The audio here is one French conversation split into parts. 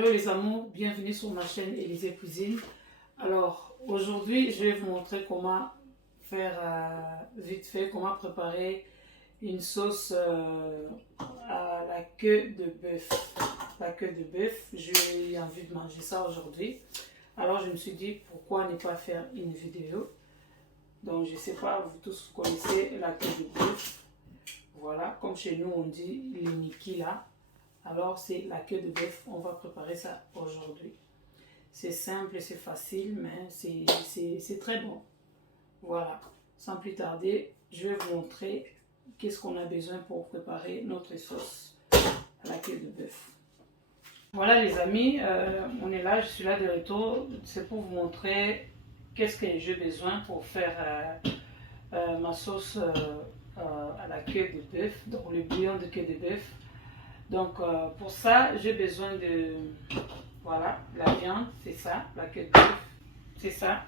Allô les amours, bienvenue sur ma chaîne Élisée Cuisine. Alors aujourd'hui je vais vous montrer comment faire vite fait, comment préparer une sauce à la queue de bœuf. La queue de bœuf, j'ai eu envie de manger ça aujourd'hui. Alors je me suis dit pourquoi ne pas faire une vidéo. Donc je ne sais pas, vous tous vous connaissez la queue de bœuf. Voilà, comme chez nous on dit les niki là. Alors c'est la queue de bœuf, on va préparer ça aujourd'hui. C'est simple, c'est facile, mais c'est très bon. Voilà, sans plus tarder, je vais vous montrer qu'est-ce qu'on a besoin pour préparer notre sauce à la queue de bœuf. Voilà les amis, on est là, je suis là de retour. C'est pour vous montrer qu'est-ce que j'ai besoin pour faire ma sauce à la queue de bœuf, donc le bouillon de queue de bœuf. Donc pour ça, j'ai besoin de, voilà, la viande, c'est ça, la queue de bœuf, c'est ça.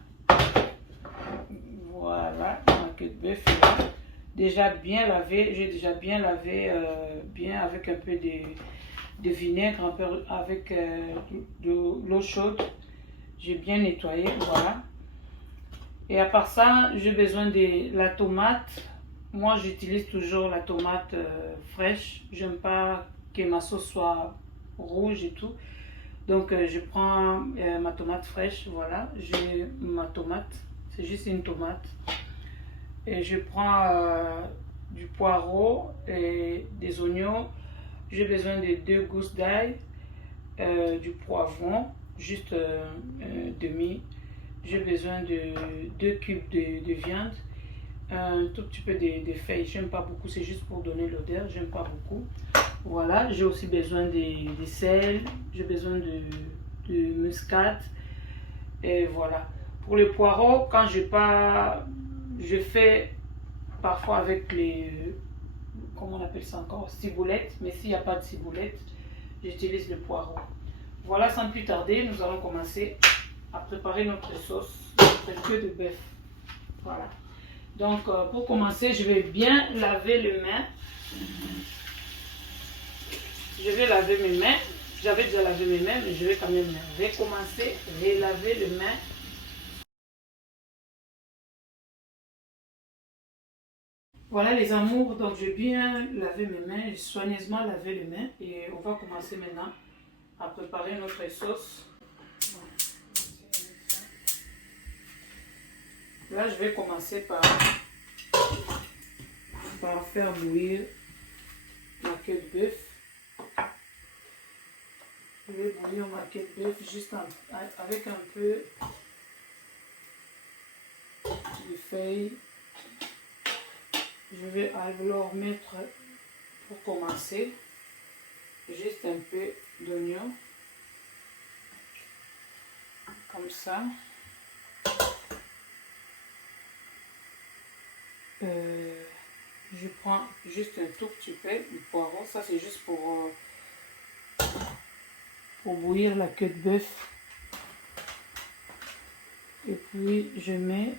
Voilà, ma queue de bœuf là. Déjà bien lavé, j'ai déjà bien lavé, bien avec un peu de vinaigre, un peu avec de l'eau chaude. J'ai bien nettoyé, voilà. Et à part ça, j'ai besoin de la tomate. Moi, j'utilise toujours la tomate fraîche. J'aime pas que ma sauce soit rouge et tout. Donc, je prends ma tomate fraîche. Voilà, j'ai ma tomate. C'est juste une tomate. Et je prends du poireau et des oignons. J'ai besoin de 2 gousses d'ail, du poivron, juste demi. J'ai besoin de 2 cubes de viande. Un tout petit peu de feuilles, j'aime pas beaucoup, c'est juste pour donner l'odeur, j'aime pas beaucoup. Voilà, j'ai aussi besoin de sel, j'ai besoin de muscade, et voilà. Pour les poireaux, quand j'ai pas, je fais parfois avec les, comment on appelle ça encore, ciboulettes, mais s'il n'y a pas de ciboulette, j'utilise le poireau. Voilà, sans plus tarder, nous allons commencer à préparer notre sauce, notre queue de bœuf. Voilà. Donc, pour commencer, je vais bien laver les mains. Je vais laver mes mains. J'avais déjà lavé mes mains, mais je vais quand même recommencer à laver les mains. Voilà les amours, donc je vais bien laver mes mains, j'ai soigneusement lavé les mains. Et on va commencer maintenant à préparer notre sauce. Là, je vais commencer par faire bouillir ma queue de bœuf. Je vais bouillir ma queue de bœuf juste avec un peu de feuilles. Je vais alors mettre, pour commencer, juste un peu d'oignon, comme ça. Je prends juste un tout petit peu de poireau, ça c'est juste pour bouillir la queue de bœuf. Et puis je mets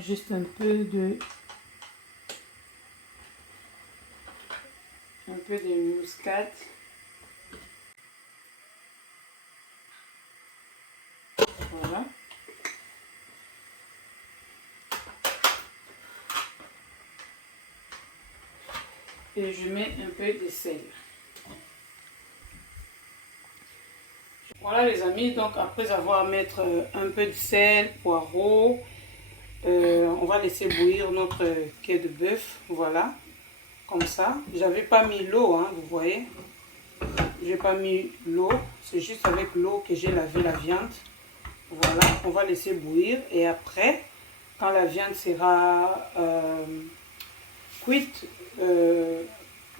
juste un peu de muscade. Voilà. Et je mets un peu de sel. Voilà les amis, donc après avoir mis un peu de sel, poireau, on va laisser bouillir notre queue de bœuf, voilà, comme ça. J'avais pas mis l'eau, hein, vous voyez. J'ai pas mis l'eau, c'est juste avec l'eau que j'ai lavé la viande. Voilà, on va laisser bouillir et après, quand la viande sera cuite,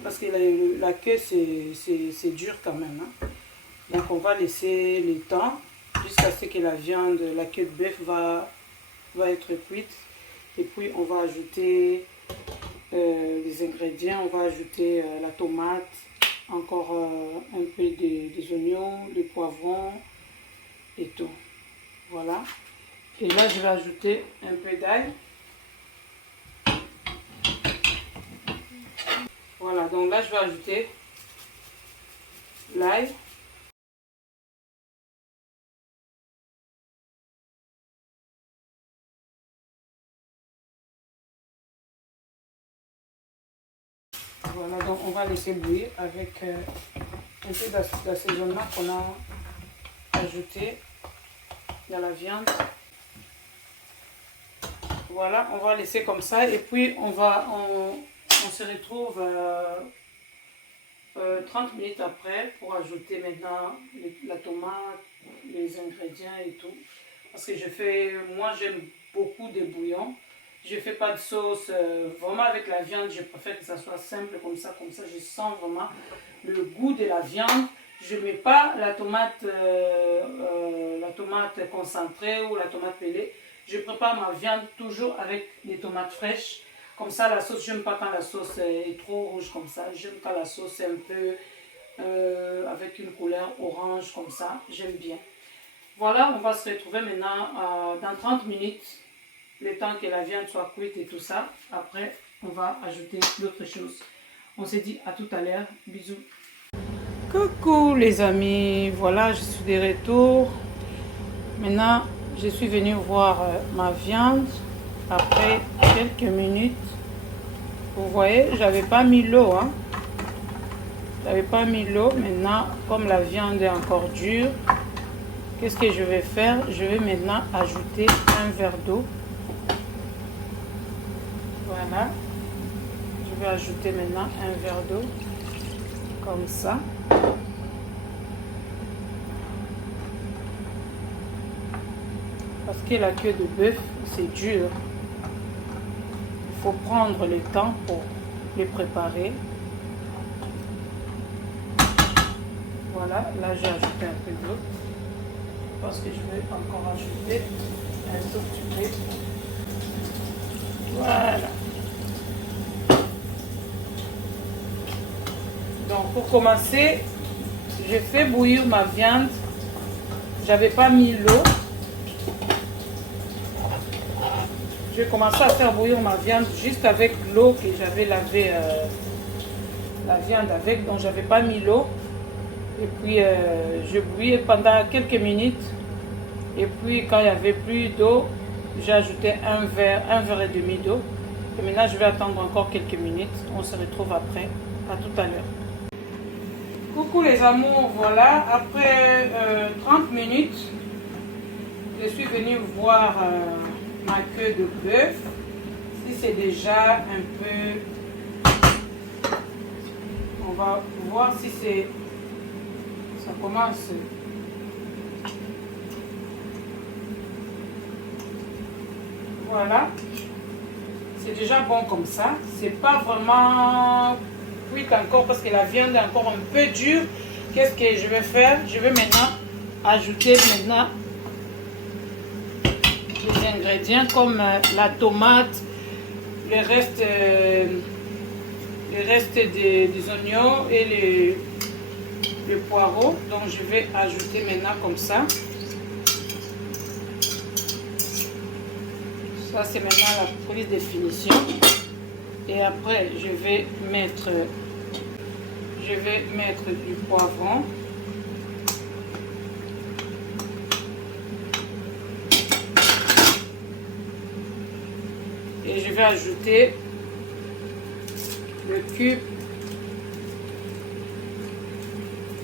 parce que la queue c'est dur quand même, hein. Donc on va laisser le temps jusqu'à ce que la viande, la queue de bœuf va être cuite. Et puis on va ajouter les ingrédients, on va ajouter la tomate, encore un peu des oignons, des poivrons et tout. Voilà. Et là je vais ajouter un peu d'ail. Voilà, donc là je vais ajouter l'ail. Voilà, donc on va laisser bouillir avec un peu d'assaisonnement qu'on a ajouté dans la viande. Voilà, on va laisser comme ça et puis on se retrouve 30 minutes après pour ajouter maintenant la tomate, les ingrédients et tout. Parce que moi j'aime beaucoup de bouillon. Je ne fais pas de sauce, vraiment avec la viande, je préfère que ça soit simple comme ça je sens vraiment le goût de la viande. Je ne mets pas la tomate concentrée ou la tomate pelée. Je prépare ma viande toujours avec des tomates fraîches. Comme ça, la sauce, je n'aime pas quand la sauce est trop rouge comme ça. J'aime quand la sauce est un peu avec une couleur orange comme ça. J'aime bien. Voilà, on va se retrouver maintenant dans 30 minutes. Le temps que la viande soit cuite et tout ça. Après, on va ajouter d'autres choses. On se dit à tout à l'heure. Bisous. Coucou les amis. Voilà, je suis de retour. Maintenant, je suis venue voir ma viande. Après quelques minutes. Vous voyez, j'avais pas mis l'eau. Hein. J'avais pas mis l'eau. Maintenant, comme la viande est encore dure, qu'est-ce que je vais faire? Je vais maintenant ajouter un verre d'eau. Voilà, je vais ajouter maintenant un verre d'eau, comme ça. Parce que la queue de bœuf, c'est dur. Il faut prendre le temps pour les préparer. Voilà, là j'ai ajouté un peu d'eau. Parce que je vais encore ajouter un tout petit peu. Voilà. Donc pour commencer, je fais bouillir ma viande. J'avais pas mis l'eau. Je vais commencer à faire bouillir ma viande juste avec l'eau que j'avais lavé la viande avec. Donc j'avais pas mis l'eau. Et puis je bouillais pendant quelques minutes. Et puis quand il n'y avait plus d'eau, j'ai ajouté un verre et demi d'eau. Et maintenant je vais attendre encore quelques minutes. On se retrouve après. À tout à l'heure. Coucou les amours, voilà, après 30 minutes, je suis venue voir ma queue de bœuf. Si c'est déjà un peu, on va voir si ça commence. Voilà, c'est déjà bon comme ça. C'est pas vraiment cuit encore parce que la viande est encore un peu dure. Qu'est-ce que je vais faire? Je vais maintenant ajouter les ingrédients comme la tomate, le reste des oignons et le poireau. Donc je vais ajouter maintenant comme ça. Ça c'est maintenant la prise de finition. Et après je vais mettre du poivron. Et je vais ajouter le cube.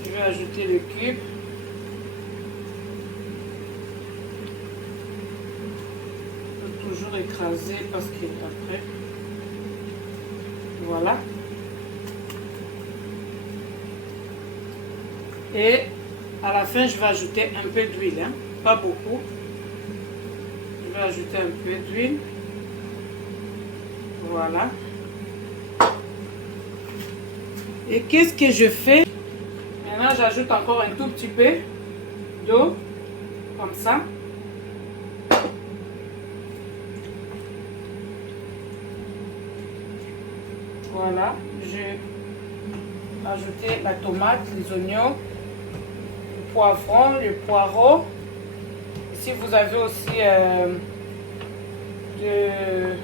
Je vais ajouter le cube. Je peux toujours écraser parce que après. Voilà. Et à la fin, je vais ajouter un peu d'huile, hein? Pas beaucoup. Je vais ajouter un peu d'huile. Voilà. Et qu'est-ce que je fais? Maintenant, j'ajoute encore un tout petit peu d'eau, comme ça. Voilà. J'ai ajouté la tomate, les oignons, le poivron, le poireau. Si vous avez aussi de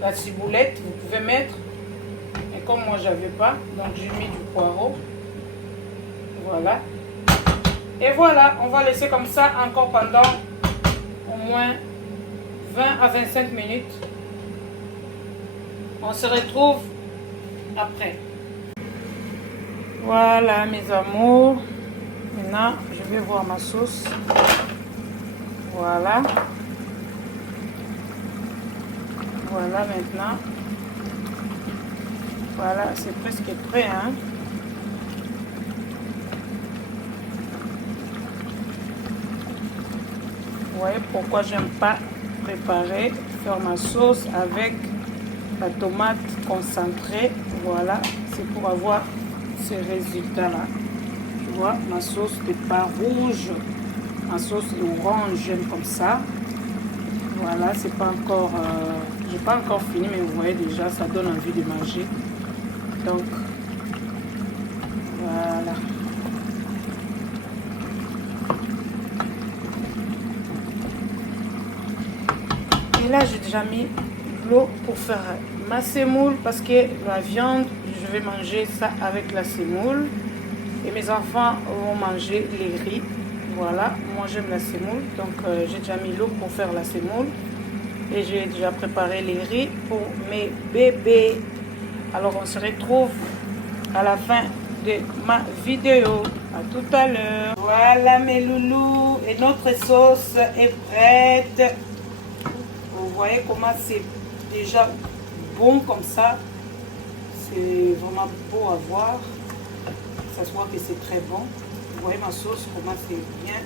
la ciboulette, vous pouvez mettre. Et comme moi, j'avais pas, donc j'ai mis du poireau. Voilà. Et voilà, on va laisser comme ça encore pendant au moins 20 à 25 minutes. On se retrouve après. Voilà mes amours. Maintenant, je vais voir ma sauce. Voilà. Voilà maintenant. Voilà, c'est presque prêt, hein. Vous voyez pourquoi j'aime pas préparer, faire ma sauce avec la tomate concentrée. Voilà, c'est pour avoir ces résultats-là. Tu vois, ma sauce n'est pas rouge, ma sauce est orange, j'aime comme ça. Voilà, c'est pas encore, j'ai pas encore fini, mais vous voyez déjà, ça donne envie de manger. Donc, voilà. Et là, j'ai déjà mis l'eau pour faire ma semoule parce que la viande, je vais manger ça avec la semoule. Et mes enfants vont manger les riz. Voilà, moi j'aime la semoule. Donc, j'ai déjà mis l'eau pour faire la semoule. Et j'ai déjà préparé les riz pour mes bébés. Alors, on se retrouve à la fin de ma vidéo. À tout à l'heure. Voilà mes loulous. Et notre sauce est prête. Vous voyez comment c'est déjà bon comme ça. C'est vraiment beau à voir. Ça se voit que c'est très bon. Vous voyez ma sauce, comment c'est bien.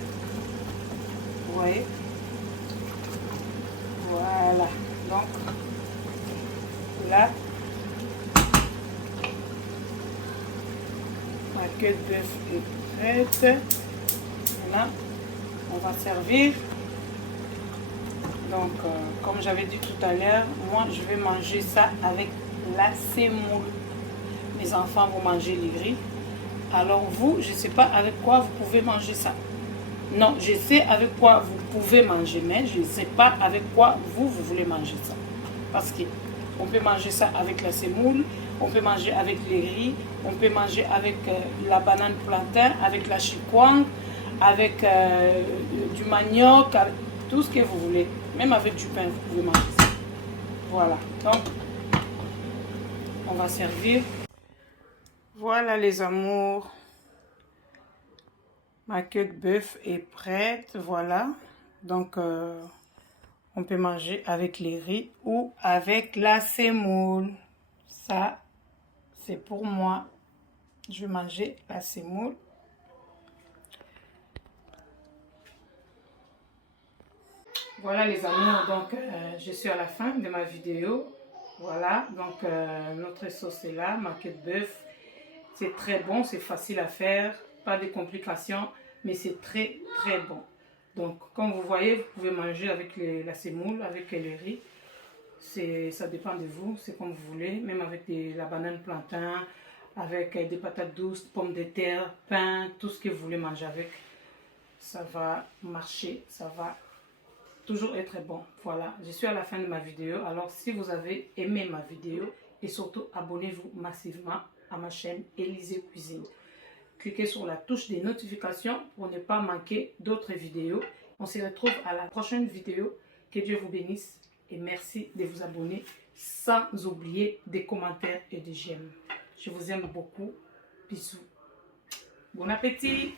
Vous voyez. Voilà. Donc, là, ma queue de bœuf est prête. Voilà. On va servir. Donc, comme j'avais dit tout à l'heure, moi, je vais manger ça avec la semoule. Mes enfants vont manger les riz. Alors, vous, je ne sais pas avec quoi vous pouvez manger ça. Non, je sais avec quoi vous pouvez manger, mais je ne sais pas avec quoi vous voulez manger ça. Parce qu'on peut manger ça avec la semoule, on peut manger avec les riz, on peut manger avec la banane plantain, avec la chikwang, avec du manioc, avec tout ce que vous voulez. Même avec du pain, vous pouvez manger ça. Voilà. Donc, on va servir. Voilà les amours. Ma queue de bœuf est prête. Voilà. Donc, on peut manger avec les riz ou avec la semoule. Ça, c'est pour moi. Je vais manger la semoule. Voilà les amours, donc je suis à la fin de ma vidéo. Voilà, donc notre sauce est là, ma queue de bœuf. C'est très bon, c'est facile à faire, pas de complications, mais c'est très très bon. Donc comme vous voyez, vous pouvez manger avec la semoule, avec le riz. Ça dépend de vous, c'est comme vous voulez, même avec la banane plantain, avec des patates douces, pommes de terre, pain, tout ce que vous voulez manger avec. Ça va marcher, ça va toujours être bon. Voilà, je suis à la fin de ma vidéo. Alors si vous avez aimé ma vidéo, et surtout abonnez-vous massivement à ma chaîne Élisée Cuisine. Cliquez sur la touche des notifications pour ne pas manquer d'autres vidéos. On se retrouve à la prochaine vidéo. Que Dieu vous bénisse et merci de vous abonner sans oublier des commentaires et des j'aime. Je vous aime beaucoup. Bisous. Bon appétit.